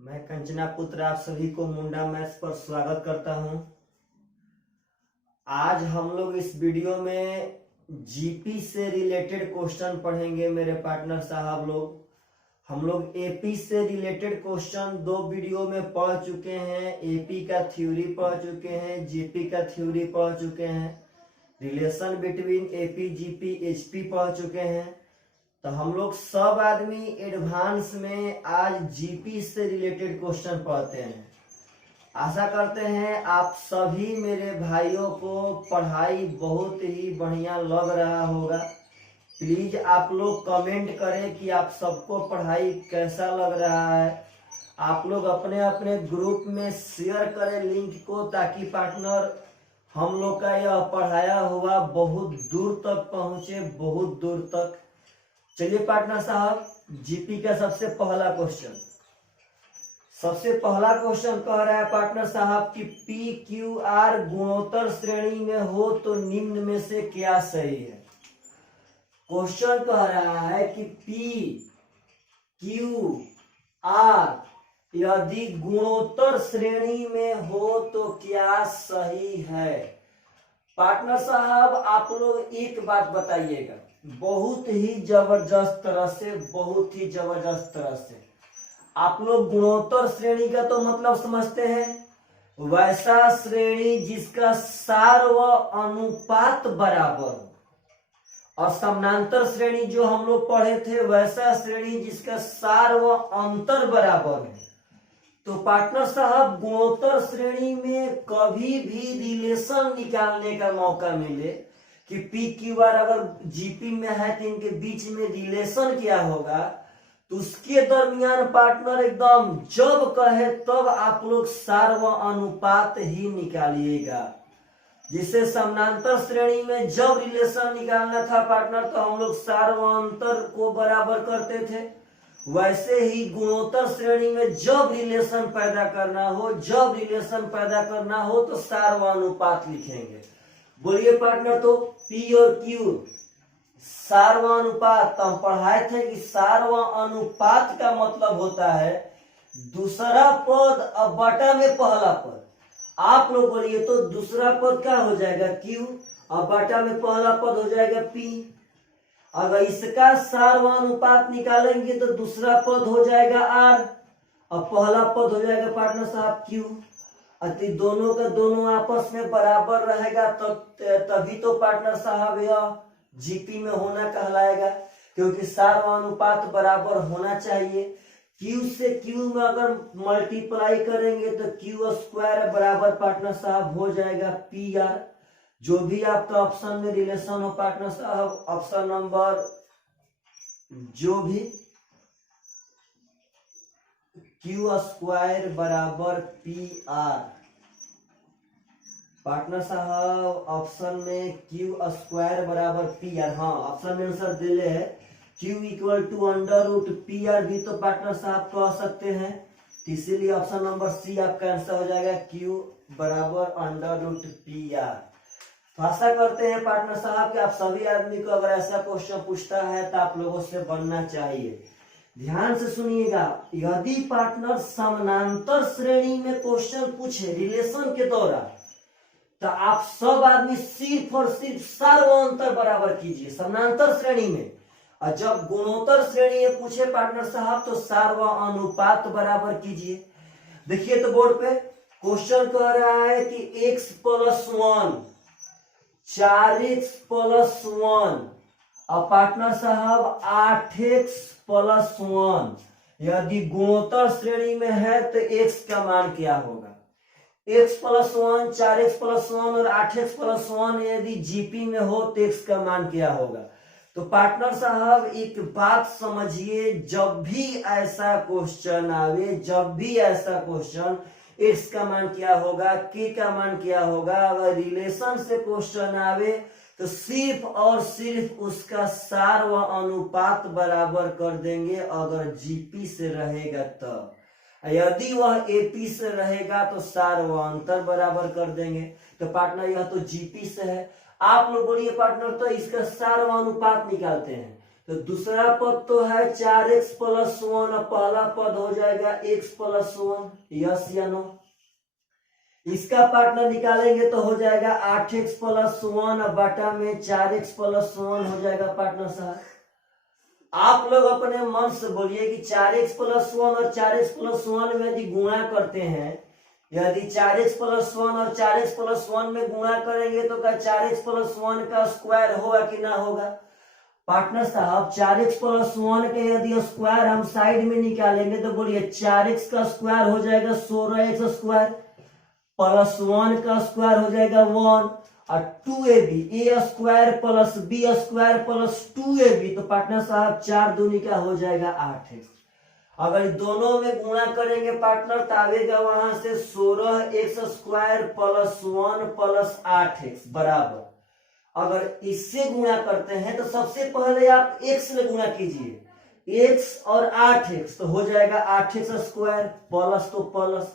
मैं कंचना पुत्र आप सभी को मुंडा मैथ्स पर स्वागत करता हूं। आज हम लोग इस वीडियो में जीपी से रिलेटेड क्वेश्चन पढ़ेंगे। मेरे पार्टनर साहब हम लोग एपी से रिलेटेड क्वेश्चन 2 वीडियो में पढ़ चुके हैं। एपी का थ्योरी पढ़ चुके हैं, जीपी का थ्योरी पढ़ चुके हैं, relation between AP GP HP पढ़ चुके हैं। तो हम लोग सब आदमी एडवांस में आज जीपी से रिलेटेड क्वेश्चन पढ़ते हैं। आशा करते हैं आप सभी मेरे भाइयों को पढ़ाई बहुत ही बढ़िया लग रहा होगा। प्लीज आप लोग कमेंट करें कि आप सबको पढ़ाई कैसा लग रहा है। आप लोग अपने अपने ग्रुप में शेयर करें लिंक को, ताकि पार्टनर हम लोग का यह पढ़ाया हुआ बहुत दूर तक पहुंचे, बहुत दूर तक। चलिए पार्टनर साहब, जीपी का सबसे पहला क्वेश्चन कह रहा है पार्टनर साहब कि पी क्यू आर गुणोत्तर श्रेणी में हो तो निम्न में से क्या सही है। क्वेश्चन कह रहा है कि पी क्यू आर यदि गुणोत्तर श्रेणी में हो तो क्या सही है। पार्टनर साहब आप लोग एक बात बताइएगा, बहुत ही जबरदस्त तरह से आप लोग गुणोत्तर श्रेणी का तो मतलब समझते हैं, वैसा श्रेणी जिसका सार व अनुपात बराबर हो। और समानांतर श्रेणी जो हम लोग पढ़े थे, वैसा श्रेणी जिसका सार व अंतर बराबर है। तो पार्टनर साहब गुणोत्तर श्रेणी में कभी भी रिलेशन निकालने का मौका मिले कि पी क्यू आर अगर जीपी में है तो इनके बीच में रिलेशन क्या होगा, तो उसके दरमियान पार्टनर एकदम जब कहे तब आप लोग सार व अनुपात ही निकालिएगा। जिसे समानांतर श्रेणी में जब रिलेशन निकालना था पार्टनर, तो हम लोग सार व अंतर को बराबर करते थे। वैसे ही गुणोत्तर श्रेणी में जब रिलेशन पैदा करना हो तो सार व अनुपात लिखेंगे। बोलिए पार्टनर, तो पी और क्यू सार व अनुपात हम पढ़ाए थे कि सार व अनुपात का मतलब होता है दूसरा पद अब बटा में पहला पद। आप लोग बोलिए तो दूसरा पद क्या हो जाएगा, क्यू, और बटा में पहला पद हो जाएगा पी। अगर इसका सार व अनुपात निकालेंगे तो दूसरा पद हो जाएगा आर और पहला पद हो जाएगा पार्टनर साहब क्यू। अति दोनों का दोनों आपस में बराबर रहेगा तो तभी तो पार्टनर साहब यह जीपी में होना कहलाएगा, क्योंकि सार व अनुपात बराबर होना चाहिए। क्यू से क्यू में अगर मल्टीप्लाई करेंगे तो क्यू स्क्वायर बराबर पार्टनर साहब हो जाएगा पी आर। जो भी आपका ऑप्शन में रिलेशन हो पार्टनर साहब, ऑप्शन नंबर जो भी, क्यू स्क्वायर बराबर पी आर। पार्टनर साहब ऑप्शन में क्यू स्क्वायर बराबर पी आर, हाँ ऑप्शन में आंसर दिले है q equal to under root p r भी तो पार्टनर साहब कह सकते हैं। इसीलिए ऑप्शन नंबर सी आपका आंसर हो जाएगा क्यू बराबर अंडर रूट पी आर। आशा करते हैं पार्टनर साहब कि आप सभी आदमी को अगर ऐसा क्वेश्चन पूछता है तो आप लोगों से बनना चाहिए। ध्यान से सुनिएगा, यदि पार्टनर समानांतर श्रेणी में क्वेश्चन पूछे रिलेशन के दौरान, तो आप सब आदमी सिर्फ और सिर्फ सार व अंतर बराबर कीजिए समानांतर श्रेणी में। और जब गुणोत्तर श्रेणी में पूछे पार्टनर साहब तो सार व अनुपात बराबर कीजिए। देखिए तो बोर्ड पे क्वेश्चन कह रहा है कि x प्लस 1 4x प्लस 1 और पार्टनर साहब 8x प्लस 1 यदि गुणोत्तर श्रेणी में है तो x का मान क्या होगा। x प्लस 1, 4x प्लस 1 और 8x प्लस 1 यदि जीपी में हो तो x का मान क्या होगा। तो पार्टनर साहब एक बात समझिए, जब भी ऐसा क्वेश्चन आवे, x का मान क्या होगा, k का मान क्या होगा, अगर रिलेशन से क्वेश्चन आवे तो सिर्फ और सिर्फ उसका सार व अनुपात बराबर कर देंगे अगर जीपी से रहेगा तब। यदि वह एपी से रहेगा तो सार व अंतर बराबर कर देंगे। तो पार्टनर यह तो जीपी से है। आप लोग बोलिए पार्टनर तो इसका सार व अनुपात निकालते हैं, तो दूसरा पद तो है 4x प्लस 1 और पहला पद हो जाएगा x प्लस 1। यस या नो? इसका पार्टनर निकालेंगे तो हो जाएगा 8x प्लस 1 और बटा में 4x प्लस 1 हो जाएगा पार्टनर साहब। आप लोग अपने मन से बोलिए कि 4x प्लस 1 और 4x प्लस 1 में यदि गुणा करते हैं, यदि 4x प्लस 1 और 4x प्लस 1 में गुणा करेंगे तो क्या 4x प्लस 1 का स्क्वायर होगा कि ना होगा? पार्टनर साहब 4x प्लस 1 के यदि स्क्वायर हम साइड में निकालेंगे तो बोलिए 4x का स्क्वायर हो जाएगा 16x स्क्वायर प्लस 1 का स्क्वायर हो जाएगा 1 और 2ab a square plus b square plus 2ab, तो पार्टनर साहब 4 दूनी का हो जाएगा 8x। अगर दोनों में गुणा करेंगे पार्टनर तो आएगा वहां से 16x square plus 1 plus 8x बराबर। अगर इससे गुणा करते हैं तो सबसे पहले आप x से गुणा कीजिए, x और 8x तो हो जाएगा 8x स्क्वायर प्लस तो प्लस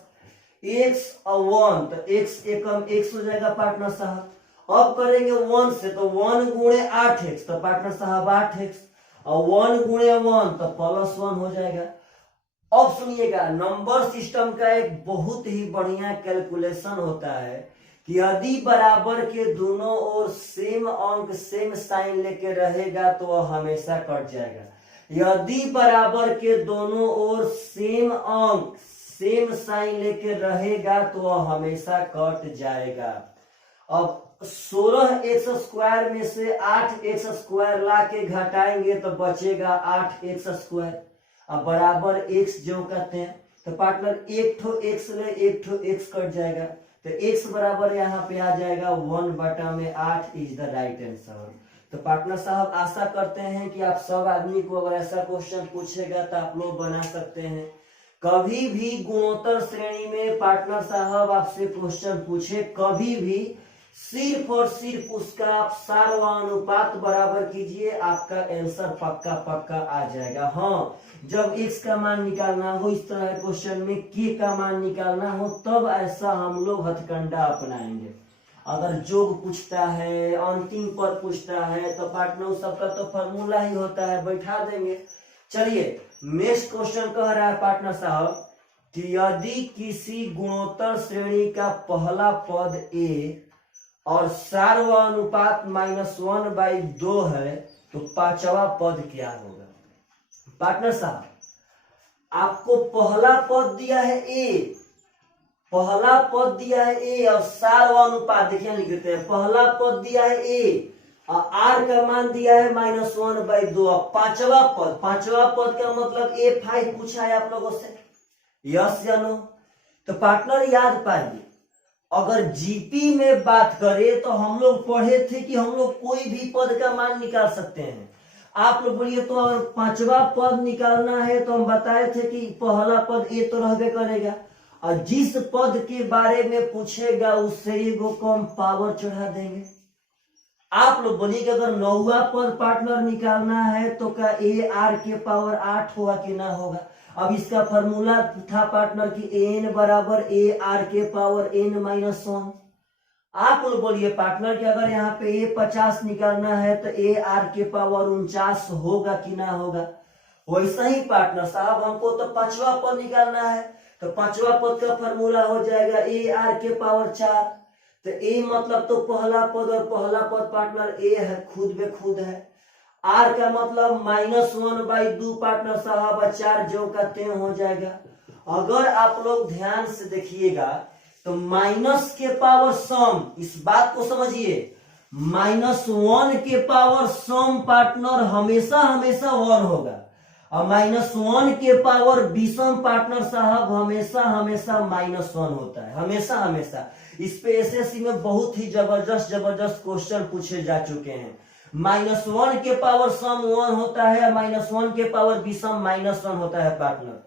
x और 1 तो x एकम x हो जाएगा पार्टनर साहब। अब करेंगे 1 से तो 1 गुणे 8x तो पार्टनर साहब 8x और 1 गुणे 1 तो प्लस 1 हो जाएगा। अब सुनिएगा, नंबर सिस्टम का एक बहुत ही बढ़िया कैलकुलेशन होता है कि यदि बराबर के दोनों ओर सेम अंक सेम साइन लेके रहेगा तो वह हमेशा कट जाएगा। यदि बराबर के दोनों ओर सेम अंक सेम साइन लेके रहेगा तो वह हमेशा कट जाएगा। अब 16x स्क्वायर में से 8x स्क्वायर ला के घटाएंगे तो बचेगा 8x स्क्वायर और बराबर x जो कहते हैं तो पार्टनर एक ठो x ले एक ठो x कट जाएगा तो x बराबर यहाँ पे आ जाएगा 1 बटा में 8 इज द राइट आंसर। तो पार्टनर साहब आशा करते हैं कि आप सब आदमी को अगर ऐसा क्वेश्चन पूछेगा तो आप लोग बना सकते हैं। कभी भी गुणोत्तर श्रेणी में पार्टनर साहब आपसे क्वेश्चन पूछे, कभी भी सिर्फ और सिर्फ उसका आप सार्वनुपात बराबर कीजिए, आपका आंसर पक्का पक्का आ जाएगा। हाँ, जब x का मान निकालना हो, इस तरह क्वेश्चन में k का मान निकालना हो, तब ऐसा हम लोग हथकंडा अपनाएंगे। अगर जोग पूछता है, अंतिम पद पूछता है तो पार्टनर सबका तो फॉर्मूला ही होता है, बैठा देंगे। चलिए नेक्स्ट क्वेश्चन कह रहा है पार्टनर साहब कि यदि किसी गुणोत्तर श्रेणी का पहला पद a और सार्वनुपात -1/2 है तो पांचवा पद क्या होगा? पार्टनर साहब आपको पहला पद दिया है a, पहला पद दिया है a और सार्वनुपात देखिए लिख देते हैं, पहला पद दिया है a और r का मान दिया है -1/2। पांचवा पद का मतलब a5 पूछा है आप लोगों से, यस या नो? तो पार्टनर याद पाइए, अगर जीपी में बात करें तो हम लोग पढ़े थे कि हम लोग कोई भी पद का मान निकाल सकते हैं। आप लोग बोलिए तो अगर पांचवा पद निकालना है तो हम बताए थे कि पहला पद ए तो रहबे करेगा और जिस पद के बारे में पूछेगा उससे एगो कम पावर चढ़ा देंगे। आप लोग बोलिए कि अगर 9वां पद पार्टनर निकालना है तो क्या ए आर के पावर 8 होगा कि ना होगा? अब इसका फॉर्मूला था पार्टनर की एन बराबर ए आर के पावर n-1। आप लोग बोलिए पार्टनर कि अगर यहाँ पे ए 50 निकालना है तो ए आर के पावर 49 होगा कि ना होगा? वैसा ही पार्टनर साहब हमको तो पांचवा पद निकालना है तो पांचवा पद का फॉर्मूला हो जाएगा ए आर के पावर 4। तो ए मतलब तो पहला पद और पहला पद पार्टनर ए है, खुद बे खुद है। आर का मतलब -1/2 पार्टनर साहब 4 जो का त्यों हो जाएगा। अगर आप लोग ध्यान से देखिएगा तो माइनस के पावर सम, इस बात को समझिए, -1 के पावर सम पार्टनर हमेशा हमेशा 1 होगा और -1 के पावर विषम पार्टनर साहब हमेशा हमेशा -1 होता है, हमेशा हमेशा। इस पे एसएससी में बहुत ही जबरदस्त क्वेश्चन पूछे जा चुके हैं। -1 के पावर सम 1 होता है, -1 के पावर विषम -1 होता है पार्टनर।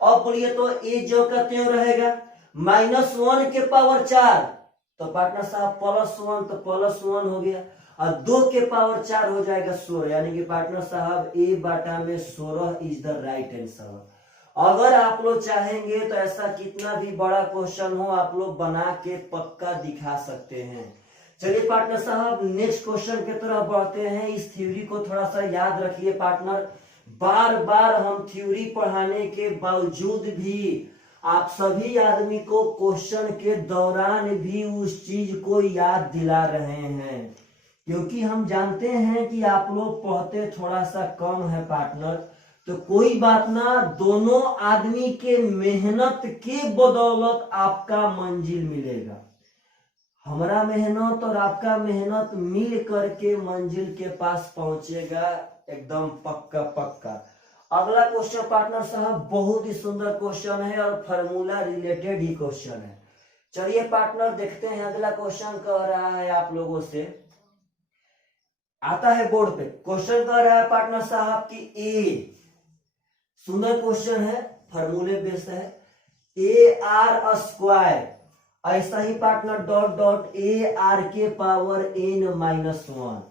अब बोलिए तो ए जो का त्यों रहेगा, -1 के पावर 4 तो पार्टनर साहब +1 तो +1 हो गया और 2 के पावर 4 हो जाएगा 16, यानी कि पार्टनर साहब ए बटा में 16 इज द राइट आंसर। अगर आप लोग चाहेंगे तो ऐसा कितना भी बड़ा क्वेश्चन हो आप लोग बना के पक्का दिखा सकते हैं। चलिए पार्टनर साहब नेक्स्ट क्वेश्चन की तरफ बढ़ते हैं। इस थ्योरी को थोड़ा सा याद रखिए पार्टनर, बार बार हम थ्योरी पढ़ाने के बावजूद भी आप सभी आदमी को क्वेश्चन के दौरान भी उस चीज को याद दिला रहे हैं, क्योंकि हम जानते हैं कि आप लोग पढ़ते थोड़ा सा कम है पार्टनर। तो कोई बात ना, दोनों आदमी के मेहनत के बदौलत आपका मंजिल मिलेगा। हमारा मेहनत और आपका मेहनत मिल करके मंजिल के पास पहुंचेगा, एकदम पक्का पक्का। अगला क्वेश्चन पार्टनर साहब बहुत ही सुंदर क्वेश्चन है और फार्मूला रिलेटेड ही क्वेश्चन है। चलिए पार्टनर देखते हैं अगला क्वेश्चन कह रहा है आप लोगों से, आता है बोर्ड पे। क्वेश्चन कह रहा है पार्टनर साहब की ए, सुंदर क्वेश्चन है, फार्मूले बेस्ड है। ए आर स्क्वायर, ऐसा ही partner dot dot A R के पावर n माइनस 1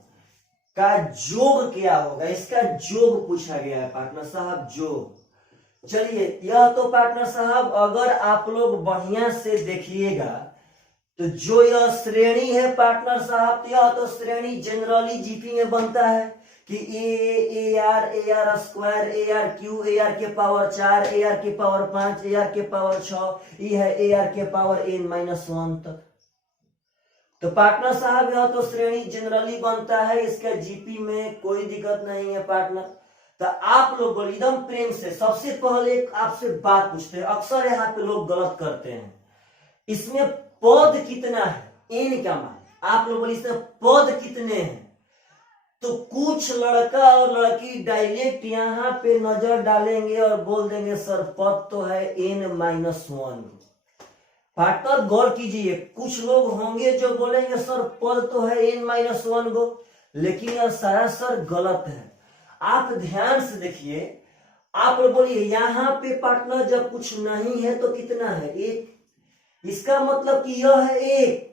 का योग क्या होगा, इसका योग पूछा गया है पार्टनर साहब, योग। चलिए यह तो पार्टनर साहब अगर आप लोग बढ़िया से देखिएगा तो जो यह श्रेणी है पार्टनर साहब, यह तो श्रेणी जनरली जीपी में बनता है कि ए R square, A R Q, A R के पावर 4, ए आर के पावर 5, ए आर के पावर 6, ये है ए आर के पावर n माइनस 1 तक। तो पार्टनर साहब यह तो श्रेणी जनरली बनता है, इसका जीपी में कोई दिक्कत नहीं है पार्टनर। तो आप लोग एकदम प्रेम से सबसे पहले आपसे बात पूछते हैं, अक्सर यहाँ पे लोग गलत करते हैं, इसमें पद कितना है, n का मान, आप लोग इसमें पद कितने हैं। तो कुछ लड़का और लड़की डायरेक्ट यहाँ पे नजर डालेंगे और बोल देंगे सर पद तो है n माइनस 1। पार्टनर गौर कीजिए, कुछ लोग होंगे जो बोलेंगे सर पद तो है n माइनस 1 गो, लेकिन यह सरासर गलत है। आप ध्यान से देखिए, आप लोग बोलिए यहाँ पे पार्टनर जब कुछ नहीं है तो कितना है, 1, इसका मतलब कि यह है 1,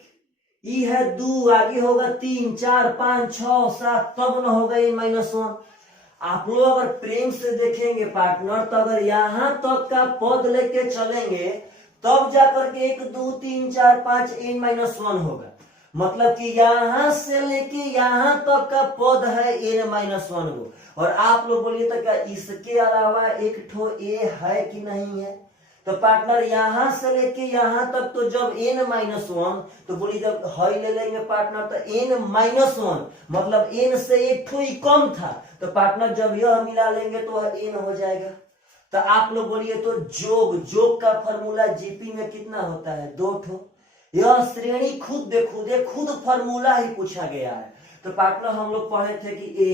ई है 2, आगे होगा 3, 4, 5, 6, 7, तब न होगा n माइनस 1। आप लोग अगर प्रेम से देखेंगे पार्टनर, तो अगर यहाँ तक का पद लेके चलेंगे तब जाकर के 1, 2, 3, 4, 5 n माइनस 1 होगा। मतलब कि यहाँ से लेके यहाँ तक का पद है n माइनस 1 गो। और आप लोग बोलिए तो क्या इसके अलावा एक ठो a है कि नहीं है। तो पार्टनर यहाँ से लेके यहाँ तक तो जब n माइनस 1, तो बोलिए जब है ले लेंगे पार्टनर तो n माइनस 1 मतलब n से एक ठो ही कम था, तो पार्टनर जब यह मिला लेंगे तो वह n हो जाएगा। तो आप लोग बोलिए तो जोग का फॉर्मूला जीपी में कितना होता है, 2 ठो। यह श्रेणी खुद फॉर्मूला ही पूछा गया है। तो पार्टनर हम लोग पढ़े थे कि ए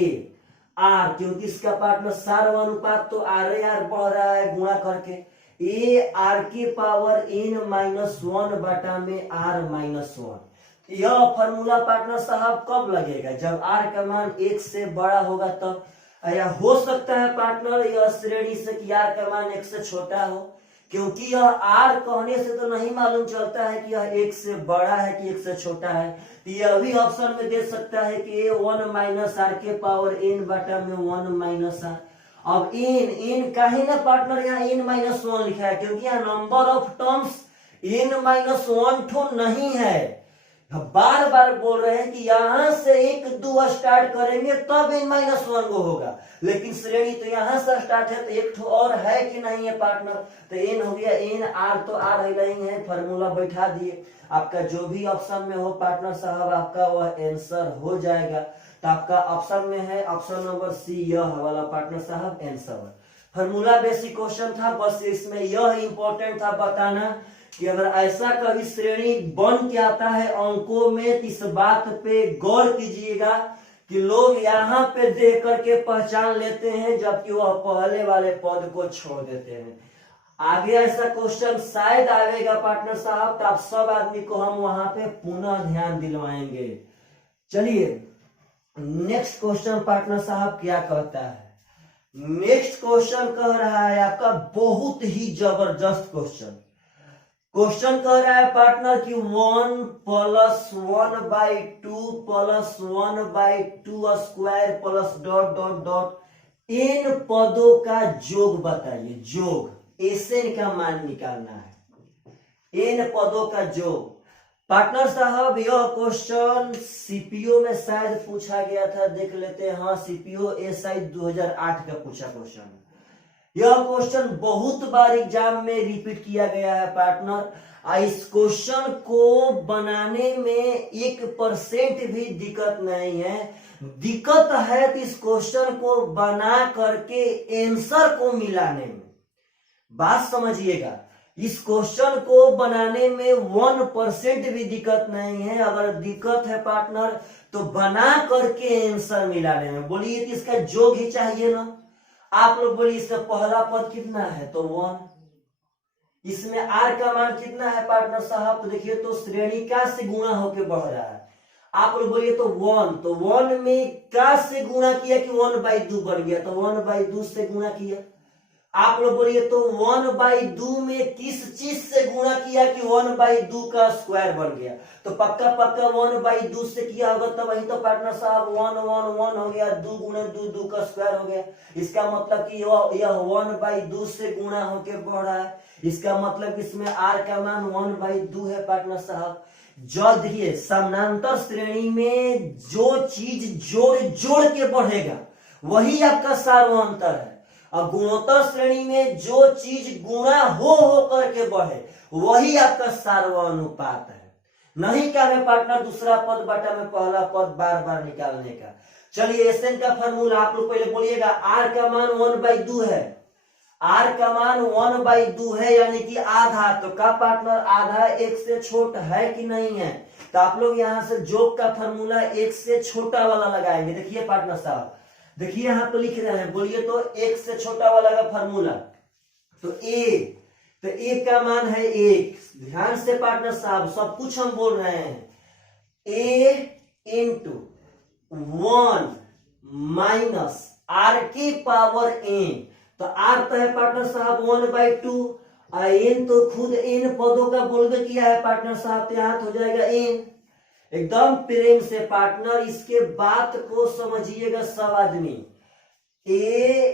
आर, क्योंकि इसका पार्टनर सार अनुपात तो आर बढ़ रहा है गुणा करके, ए आर के पावर n माइनस 1 बटा में r माइनस 1। यह फॉर्मूला पार्टनर साहब कब लगेगा, जब r का मान 1 से बड़ा होगा तब। या हो सकता है पार्टनर यह श्रेणी से कि r का मान 1 से छोटा हो, क्योंकि यह r कहने से तो नहीं मालूम चलता है कि यह 1 से बड़ा है कि 1 से छोटा है। तो यह भी ऑप्शन में दे सकता है कि 1 माइनस r के पावर n बटा में 1 माइनस r। अब n काहे ना पार्टनर यहाँ n माइनस 1 लिखा है, क्योंकि यहाँ number of terms n minus 1 ठो नहीं है। बार बार बोल रहे हैं कि यहाँ से 1, 2 स्टार्ट करेंगे तब n माइनस 1 गो होगा, लेकिन श्रेणी तो यहाँ से स्टार्ट है तो एक ठो और है कि नहीं है पार्टनर। तो n हो गया n, r तो r नहीं है, फॉर्मूला बैठा दिए। आपका जो भी ऑप्शन में हो पार्टनर साहब आपका वह आंसर हो जाएगा। तो आपका ऑप्शन में है ऑप्शन नंबर सी, यह वाला पार्टनर साहब आंसर। फॉर्मूला बेसिक क्वेश्चन था, बस इसमें यह इंपॉर्टेंट था बताना कि अगर ऐसा कभी श्रेणी बन के आता है अंकों में, इस बात पे गौर कीजिएगा कि लोग यहाँ पे देख करके पहचान लेते हैं जबकि वह पहले वाले पद को छोड़ देते हैं। आगे ऐसा क्वेश्चन शायद आएगा पार्टनर साहब, तो आप सब आदमी को हम वहां पे पुनः ध्यान दिलवाएंगे। चलिए नेक्स्ट क्वेश्चन पार्टनर साहब क्या कहता है। नेक्स्ट क्वेश्चन कह रहा है आपका बहुत ही जबरदस्त क्वेश्चन कह रहा है पार्टनर कि 1 + 1/2 + 1/2 square plus dot dot dot in पदों का योग बताइए। योग एन का मान निकालना है, इन पदों का योग। पार्टनर साहब यह क्वेश्चन सीपीओ में शायद पूछा गया था, देख लेते हैं। हाँ, सीपीओ एसआई 2008 का पूछा क्वेश्चन। यह क्वेश्चन बहुत बार एग्जाम में रिपीट किया गया है पार्टनर। इस क्वेश्चन को बनाने में 1% भी दिक्कत नहीं है। दिक्कत है तो इस क्वेश्चन को बना करके आंसर को मिलाने में। बात समझिएगा, इस क्वेश्चन को बनाने में 1% भी दिक्कत नहीं है। अगर दिक्कत है पार्टनर तो बना करके आंसर मिलाने में। बोलिए तो इसका जोग ही चाहिए ना। आप लोग बोलिए इसका पहला पद कितना है, तो 1। इसमें आर का मान कितना है पार्टनर साहब, तो देखिए तो श्रेणी का से गुणा होके बढ़ रहा है। आप लोग बोलिए तो 1, तो 1 में का से गुणा किया कि 1/2 बन गया, तो 1/2 से गुणा किया। आप लोग बोलिए तो 1/2 में किस चीज से गुणा किया कि 1/2 का स्क्वायर बन गया, तो पक्का 1/2 से किया होगा, तब वही तो पार्टनर साहब 1 1 1 हो गया, 2 गुणे 2 2 का स्क्वायर हो गया। इसका मतलब कि यह 1/2 से गुणा होके बढ़ रहा है। इसका मतलब इसमें आर का मान 1/2 है पार्टनर साहब। जो देखिए समानांतर श्रेणी में जो चीज जोड़ जोड़ के बढ़ेगा वही आपका सार्वंतर है, और गुणोत्तर श्रेणी में जो चीज गुणा हो करके बढ़े वही आपका सार्वनुपात है। नहीं क्या है पार्टनर दूसरा पद बटा में पहला पद बार बार निकालने का। चलिए एसएन का फॉर्मूला आप लोग पहले बोलिएगा। आर का मान 1/2 है, आर का मान 1/2 है यानी कि आधा। तो का पार्टनर आधा 1 से छोटा है कि नहीं है, तो आप लोग यहां से जोग का फॉर्मूला 1 से छोटा वाला लगाएंगे। देखिए पार्टनर साहब, देखिए यहां पर लिख रहे हैं, बोलिए तो 1 से छोटा वाला का फॉर्मूला तो ए का मान है 1। ध्यान से पार्टनर साहब सब कुछ हम बोल रहे हैं। a इंटू 1 माइनस आर की पावर n, तो आर तो है पार्टनर साहब 1/2, n तो खुद n पदों का बोलबे किया है पार्टनर साहब, तो यहां हो जाएगा n। एकदम प्रेम से पार्टनर इसके बात को समझिएगा सब आदमी। a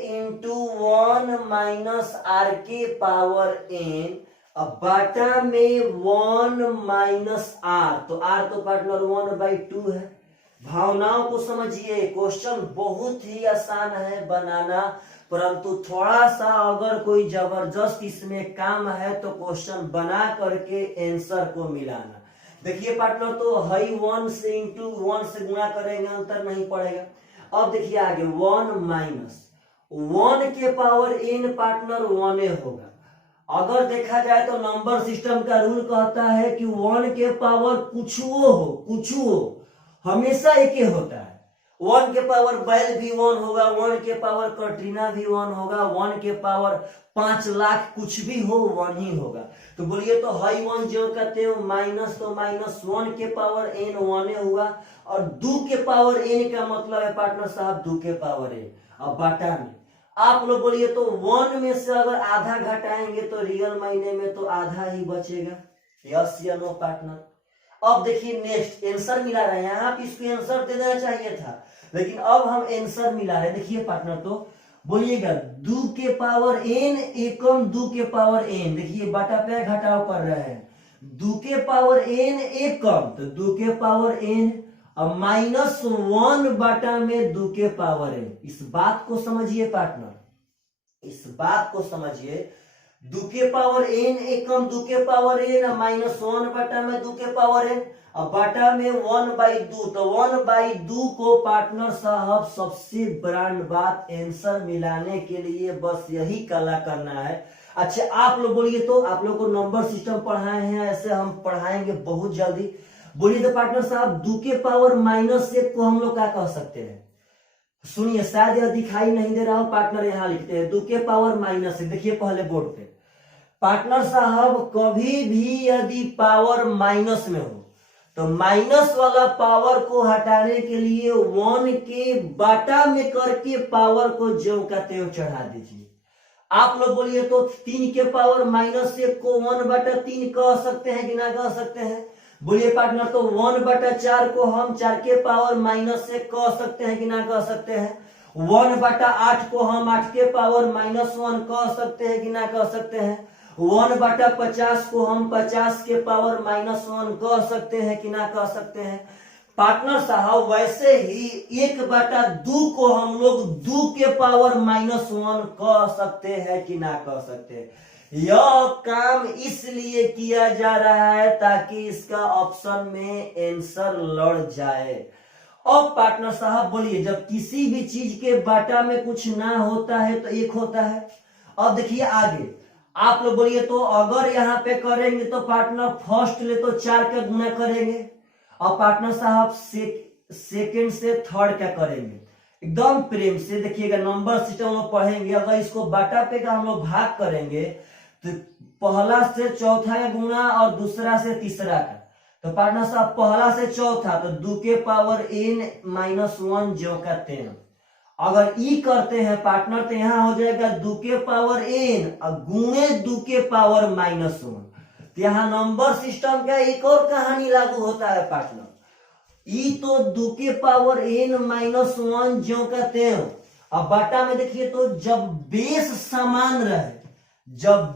इंटू 1 माइनस आर के पावर n, अब बाटा में 1 माइनस आर, तो आर तो पार्टनर 1/2 है। भावनाओं को समझिए, क्वेश्चन बहुत ही आसान है बनाना, परंतु थोड़ा सा अगर कोई जबरदस्त इसमें काम है तो क्वेश्चन बना करके आंसर को मिलाना। देखिए पार्टनर तो हई 1 से इंटू 1 से गुणा करेंगे अंतर नहीं पड़ेगा। अब देखिए आगे 1 माइनस 1 के पावर n पार्टनर 1 होगा। अगर देखा जाए तो नंबर सिस्टम का रूल कहता है कि 1 के पावर कुछ हो हमेशा एक होता है। 1 के पावर बैल भी 1 होगा, 1 के पावर कटरीना भी 1 होगा, 1 के पावर 5 लाख कुछ भी हो 1 ही होगा। तो बोलिए तो हाई 1 जो कहते हो माइनस, तो माइनस 1 के पावर n 1 हुआ, और 2 के पावर n का मतलब है पार्टनर साहब 2 के पावर n। अब बाटा में आप लोग बोलिए तो 1 में से अगर आधा घटाएंगे तो रियल मायने में तो आधा ही बचेगा। यस या नो पार्टनर। अब देखिए नेक्स्ट आंसर मिला रहे हैं, आप इसको आंसर दे देना चाहिए था, लेकिन अब हम आंसर मिला रहे हैं। देखिए पार्टनर तो बोलिएगा 2 के पावर n एकम 2 के पावर n, देखिए बाटा पे घटाव कर रहे हैं। 2 के पावर n एकम तो 2 के पावर n, अब माइनस 1 बाटा में 2 के पावर n। इस बात को समझिए पार्टनर, इस बात को समझिए। 2 के पावर n एकम 2 के पावर n, माइनस 1 बाटा में 2 के पावर n, अब बाटा में 1/2, तो 1/2 को पार्टनर साहब सबसे ब्रांड बात आंसर मिलाने के लिए बस यही कला करना है। अच्छा आप लोग बोलिए तो आप लोग को नंबर सिस्टम पढ़ाए हैं, ऐसे हम पढ़ाएंगे बहुत जल्दी। बोलिए तो पार्टनर साहब 2 के पावर -1 को हम लोग क्या कह सकते हैं, सुनिए शायद यह दिखाई नहीं दे रहा हो पार्टनर, यहां लिखते हैं 2 के पावर -1। देखिए पहले बोर्ड पे पार्टनर साहब कभी भी यदि पावर माइनस में हो तो माइनस वाला पावर को हटाने के लिए 1 के बाटा में करके पावर को जो का त्यों चढ़ा दीजिए। आप लोग बोलिए तो 3 के पावर -1 को 1/3 कह सकते हैं कि ना कह सकते हैं। बोलिए पार्टनर तो 1/4 को हम 4 के पावर -1 कह सकते हैं कि ना कह सकते हैं। 1/8 को हम 8 के पावर -1 कह सकते हैं कि ना कह सकते हैं। 1/50 को हम 50 के पावर -1 कह सकते हैं कि ना कह सकते हैं पार्टनर साहब। वैसे ही 1/2 को हम लोग 2 के पावर -1 कह सकते हैं कि ना कह सकते हैं। यह काम इसलिए किया जा रहा है ताकि इसका ऑप्शन में आंसर लड़ जाए। अब पार्टनर साहब बोलिए, जब किसी भी चीज के बाटा में कुछ ना होता है तो एक होता है। अब देखिए आगे आप लोग बोलिए, तो अगर यहाँ पे करेंगे तो पार्टनर फर्स्ट ले तो 4 का गुना करेंगे, और पार्टनर साहब सेकंड से थर्ड क्या करेंगे। एकदम प्रेम से देखिएगा, नंबर सिस्टम लोग पढ़ेंगे। अगर इसको बाटा पे का हम लोग भाग करेंगे तो पहला से चौथा का गुना और दूसरा से तीसरा का, तो पार्टनर साहब पहला से चौथा तो 2 के पावर n-1 जो का 10। अगर ई करते हैं पार्टनर तो यहां हो जाएगा 2 के पावर n और गुणे 2 के पावर -1। तो यहाँ नंबर सिस्टम का एक और कहानी लागू होता है पार्टनर। ई तो 2 के पावर n-1 जो का 10। अब बाटा में देखिए, तो जब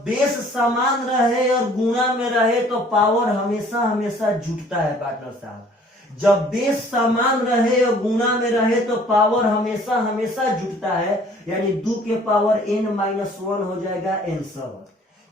बेस समान रहे और गुणा में रहे तो पावर हमेशा जुटता है पार्टनर साहब। जब बेस समान रहे और गुणा में रहे तो पावर हमेशा जुटता है, यानी 2 के पावर n-1 हो जाएगा आंसर।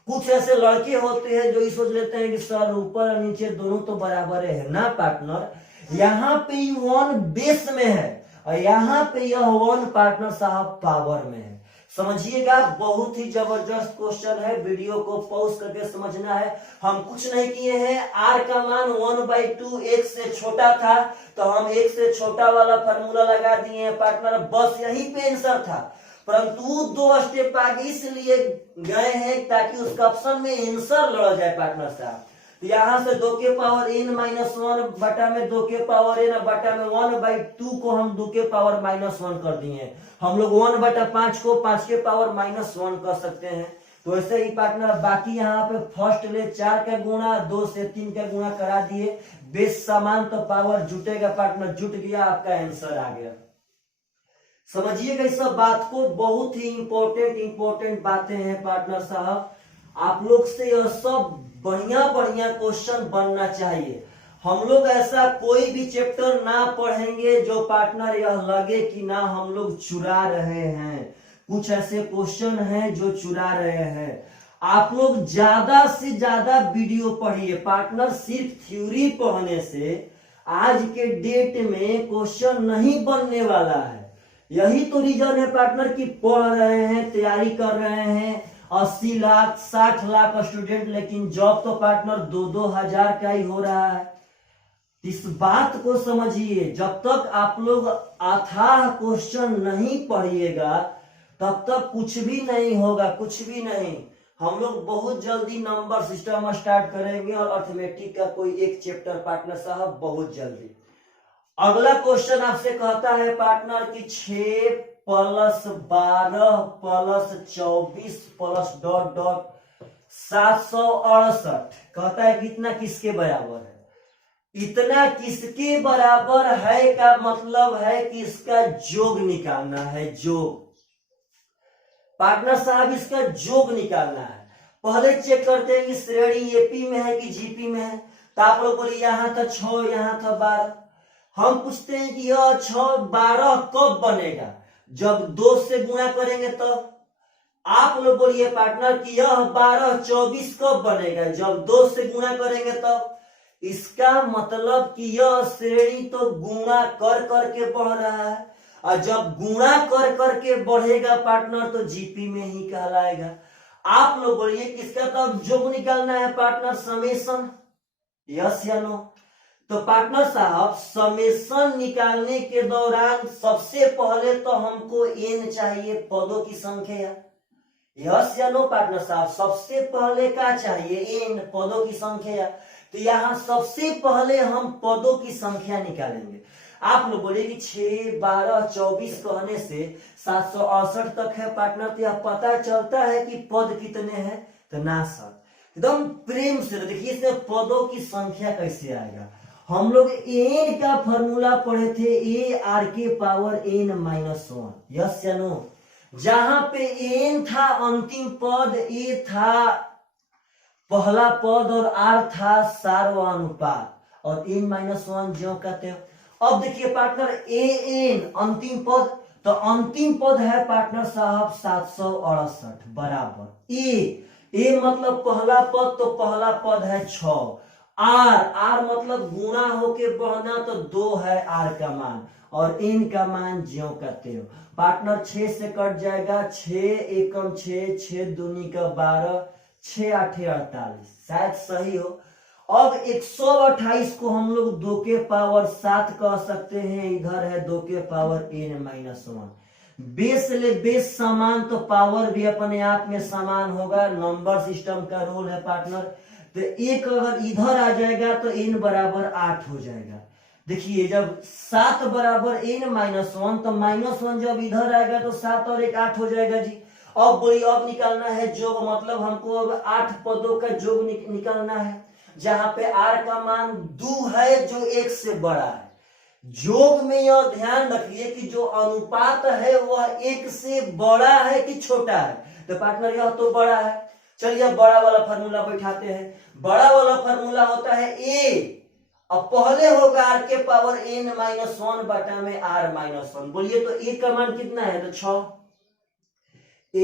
कुछ ऐसे लड़के होते हैं जो ये सोच लेते हैं कि सर ऊपर और नीचे दोनों तो बराबर है ना पार्टनर। यहाँ पे 1 बेस में है और यहाँ पे यह 1 पार्टनर साहब पावर में है। समझिएगा, बहुत ही जबरदस्त क्वेश्चन है, वीडियो को पॉज करके समझना है। हम कुछ नहीं किए हैं, r का मान 1/2 1 से छोटा था तो हम 1 से छोटा वाला फार्मूला लगा दिए हैं पार्टनर, बस यही पे आंसर था। परंतु 2 स्टेप आगे इसलिए गए हैं ताकि उसका ऑप्शन में आंसर लड़ जाए पार्टनर साहब। तो यहां से 2 के पावर n-1 बटा में 2 के पावर n बटा में 1/2 को हम 2 के पावर -1 कर दिए। हम लोग 1/5 को 5 के पावर -1 कर सकते हैं। तो ऐसे ही पार्टनर बाकी यहाँ पे फर्स्ट ले 4 का गुणा 2 से 3 का गुणा करा दिए, बेस समान तो पावर जुटेगा पार्टनर, जुट गया, आपका आंसर आ गया। समझिएगा इस सब बात को, बहुत ही इंपॉर्टेंट बातें हैं पार्टनर साहब। आप लोग से यह सब बढ़िया क्वेश्चन बनना चाहिए। हम लोग ऐसा कोई भी चैप्टर ना पढ़ेंगे जो पार्टनर यह लगे कि ना हम लोग चुरा रहे हैं। कुछ ऐसे क्वेश्चन हैं जो चुरा रहे हैं। आप लोग ज्यादा से ज्यादा वीडियो पढ़िए पार्टनर। सिर्फ थ्योरी पढ़ने से आज के डेट में क्वेश्चन नहीं बनने वाला है। यही तो रीजन है पार्टनर की पढ़ रहे हैं, तैयारी कर रहे हैं 80 लाख 60 लाख स्टूडेंट, लेकिन जॉब तो पार्टनर 2-2 हजार का ही हो रहा है। इस बात को समझिए, जब तक आप लोग अथाह क्वेश्चन नहीं पढ़िएगा तब तक कुछ भी नहीं होगा, कुछ भी नहीं। हम लोग बहुत जल्दी नंबर सिस्टम स्टार्ट करेंगे और अर्थमेटिक का कोई एक चैप्टर पार्टनर साहब बहुत जल्दी। अगला क्वेश्चन आपसे कहता है पार्टनर की 6 + 12 + 24 + ... 768 कहता है कि इतना किसके बराबर है। इतना किसके बराबर है का मतलब है कि इसका योग निकालना है, योग। पार्टनर साहब इसका योग निकालना है। पहले चेक करते हैं कि श्रेणी एपी में है कि जीपी में है। तो आप लोग बोलिए यहाँ था 6 यहाँ था 12। हम पूछते हैं कि यह 6 12 कब बनेगा, जब 2 से गुणा करेंगे तब। आप लोग बोलिए पार्टनर कि यह 12 24 कब बनेगा, जब 2 से गुणा करेंगे तब। इसका मतलब कि यह श्रेणी तो गुणा कर करके बढ़ रहा है, और जब गुणा कर करके बढ़ेगा पार्टनर तो जीपी में ही कहलाएगा। आप लोग बोलिए किसका तब योग निकालना है पार्टनर, समेशन, यस या नो। तो पार्टनर साहब समेशन निकालने के दौरान सबसे पहले तो हमको n चाहिए, पदों की संख्या, यस या नो पार्टनर साहब। सबसे पहले क्या चाहिए, n, पदों की संख्या। तो यहाँ सबसे पहले हम पदों की संख्या निकालेंगे। आप लोग बोले कि 6 12 24 कहने से 768 तक है पार्टनर, तो यह पता चलता है कि पद कितने हैं। तो ना सर, एकदम प्रेम से देखिए इसमें पदों की संख्या कैसे आएगा। हम लोग n का फॉर्मूला पढ़े थे, a r के पावर n-1, यस या नो। जहां पे n था अंतिम पद, a था पहला पद और आर था सार्वनुपात और n-1 ज्यों कहते हो। अब देखिए पार्टनर ए एन अंतिम पद, तो अंतिम पद है पार्टनर साहब 768 बराबर ए मतलब पहला पद, तो पहला पद है 6। आर मतलब गुणा होके बढ़ना, तो 2 है आर का मान और एन का मान ज्यों कहते हो। पार्टनर 6 से कट जाएगा, 6 एकम 6, 6 दूनी का 12, 6 आठे 48, शायद सही हो। अब 128 को हम लोग 2 के पावर 7 कह सकते हैं, इधर है 2 के पावर n-1। बेस ले बेस समान, तो पावर भी अपने आप में समान होगा, नंबर सिस्टम का रूल है पार्टनर। तो एक अगर इधर आ जाएगा तो n बराबर 8 हो जाएगा। देखिए जब 7 बराबर n-1, तो -1 जब इधर आएगा तो 7 और 1 8 हो जाएगा जी। अब बोलिए अब निकालना है जोग, मतलब हमको अब 8 पदों का जोग निकालना है, जहां पे r का मान 2 है जो 1 से बड़ा है। जोग में यह ध्यान रखिए कि जो अनुपात है वह 1 से बड़ा है कि छोटा है, तो पार्टनर यह तो बड़ा है। चलिए बड़ा वाला फार्मूला बैठाते हैं। बड़ा वाला फार्मूला होता है a, अब पहले होगा r के पावर n-1 बटा में r-1। बोलिए तो a का मान कितना है, तो 6 a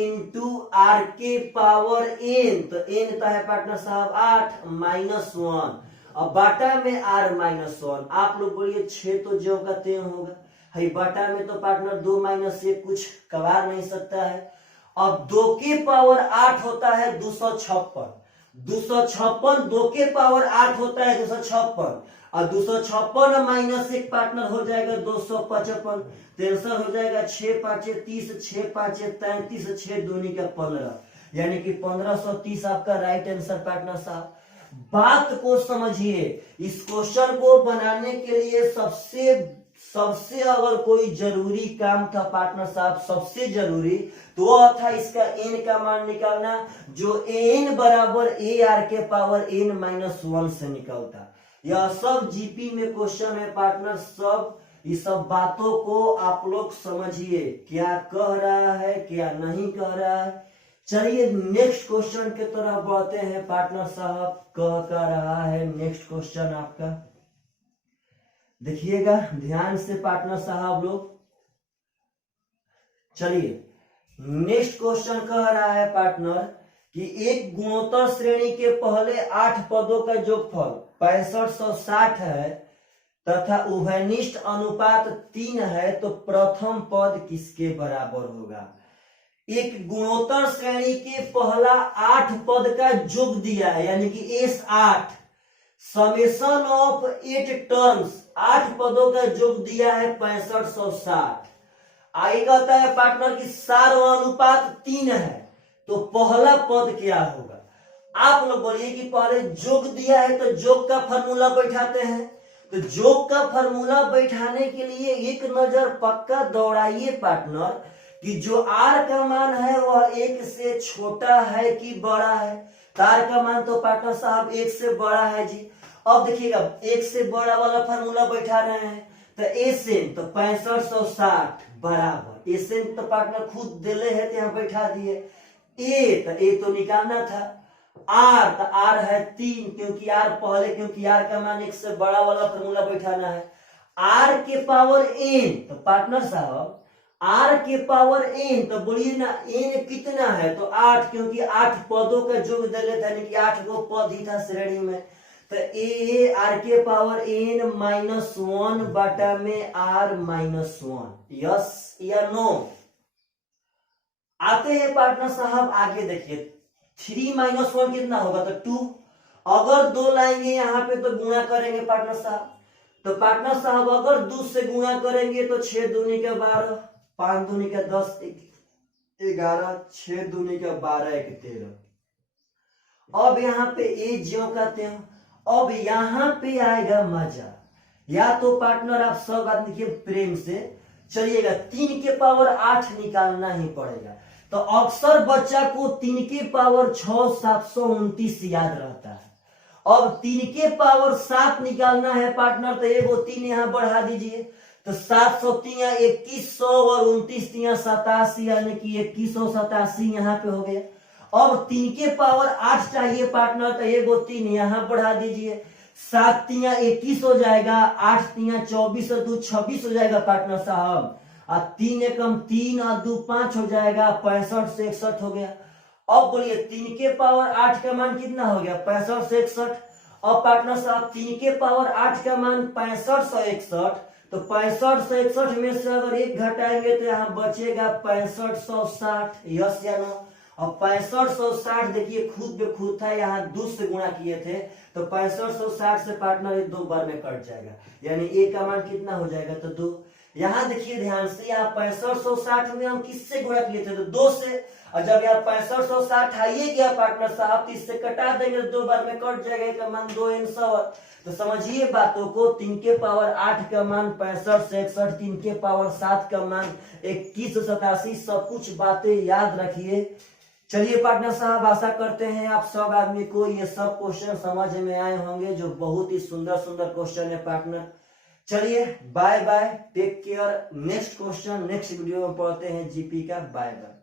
इंटू आर के पावर n, तो n तो है पार्टनर साहब 8 -1, अब बाटा में r-1। आप लोग बोलिए 6 तो जो का त्यों होगा, है बाटा में तो पार्टनर 2 - 1 कुछ कबार नहीं सकता है। अब 2 के पावर 8 होता है 256, 256 2 के पावर 8 होता है 256, और 256 -1 पार्टनर हो जाएगा 255, तो आंसर हो जाएगा 6 5 30, 6 5 33, 6 दूनी का 15, यानी कि 1530 आपका राइट आंसर पार्टनर साहब। बात को समझिए, इस क्वेश्चन को बनाने के लिए सबसे अगर कोई जरूरी काम था पार्टनर साहब, सबसे जरूरी तो वह था इसका n का मान निकालना, जो n बराबर a r के पावर n-1 से निकलता। यह सब जीपी में क्वेश्चन है पार्टनर, सब इस सब बातों को आप लोग समझिए, क्या कह रहा है क्या नहीं कह रहा है। चलिए नेक्स्ट क्वेश्चन की तरफ बढ़ते हैं पार्टनर साहब। कह क्या रहा है नेक्स्ट क्वेश्चन आपका, देखिएगा ध्यान से पार्टनर साहब लोग। चलिए नेक्स्ट क्वेश्चन कह रहा है पार्टनर कि एक गुणोत्तर श्रेणी के पहले 8 पदों का जोगफल 6560 है तथा उभयनिष्ठ अनुपात 3 है, तो प्रथम पद किसके बराबर होगा। एक गुणोत्तर श्रेणी के पहला 8 पद का जोग दिया है, यानी कि S8 समेशन ऑफ 8 टर्म्स, 8 पदों का जोग दिया है 6560। आगे कहता है पार्टनर की सार्वनुपात 3 है, तो पहला पद क्या होगा। आप लोग बोलिए कि पहले जोग दिया है तो जोग का फार्मूला बैठाते हैं, तो जोग का फार्मूला बैठाने के लिए एक नजर पक्का दौड़ाइए पार्टनर कि जो r का मान है वह 1 से छोटा है कि बड़ा है। r का मान तो पार्टनर साहब 1 से बड़ा है जी। अब देखिएगा 1 से बड़ा वाला फार्मूला बैठा रहे हैं, तो एसएन तो 6560 बराबर, एसएन तो पार्टनर खुद दिले है तो यहाँ बैठा दिए। ए तो निकालना था, आर तो आर है 3, क्योंकि आर पहले, क्योंकि आर का मान 1 से बड़ा वाला फार्मूला बैठाना है। आर के पावर एन, तो पार्टनर साहब आर के पावर एन, तो बोलिए ना एन कितना है, तो 8, क्योंकि 8 पदों का जोग दले था, यानी कि 8 गो पद ही था श्रेणी में, तो ए आर के पावर n-1 बटा में r-1। यस या नो। आते हैं पार्टनर साहब आगे, देखिए 3 - 1 कितना होगा, तो 2। अगर 2 लाएंगे यहाँ पे तो गुणा करेंगे पार्टनर साहब, तो पार्टनर साहब अगर 2 से गुणा करेंगे तो 6 दूनी का 12, 5 दूनी का 10, 11, 6 दूनी का 12, 1 13। अब यहाँ पे ए ज्यों कहते हैं। अब यहाँ पे आएगा मजा, या तो पार्टनर आप सब बात लिखिए प्रेम से चलिएगा, 3 के पावर 8 निकालना ही पड़ेगा। तो अक्सर बच्चा को 3 के पावर 6 729 याद रहता है। अब 3 के पावर 7 निकालना है पार्टनर, तो एगो 3 यहाँ बढ़ा दीजिए, तो 700 2100 और 29 87, यानी कि 2187 यहाँ पे हो गया। अब 3 के पावर 8 चाहिए पार्टनर, तो एगो 3 यहाँ बढ़ा दीजिए, 7 तिया 21 हो जाएगा, 8 तिया 24 और 2 26 हो जाएगा पार्टनर साहब, और 3 एकम 3 और 2 5 हो जाएगा, 65 से 61 हो गया। अब बोलिए 3 के पावर 8 का मान कितना हो गया, 65 से 61। अब पार्टनर साहब 3 के पावर 8 का मान 65 से 61, तो 65 से 61 में से अगर 1 घटाएंगे तो यहाँ बचेगा 6560, यस या नो। और 6560 देखिए खुद बे खुद था, यहाँ 2 से गुणा किए थे, तो 6560 से पार्टनर 2 बार में कट जाएगा, यानी ए का मान कितना हो जाएगा, तो 2। यहाँ देखिए ध्यान से, यहाँ 6560 में हम किससे गुणा किए थे, तो 2 से, और जब यहाँ 6560 आइए गया पार्टनर साहब, तो इससे कटा देंगे तो 2 बार में कट जाएगा, एक का मान 2 n 100। तो समझिए बातों को, 3 के पावर 8 का मान 65 से 61, 3 के पावर 7 का मान 21 से 87, सब कुछ बातें याद रखिए। चलिए पार्टनर साहब, आशा करते हैं आप सब आदमी को ये सब क्वेश्चन समझ में आए होंगे, जो बहुत ही सुंदर सुंदर क्वेश्चन है पार्टनर। चलिए bye bye, take care, next question next video में पढ़ते हैं जीपी का। Bye bye.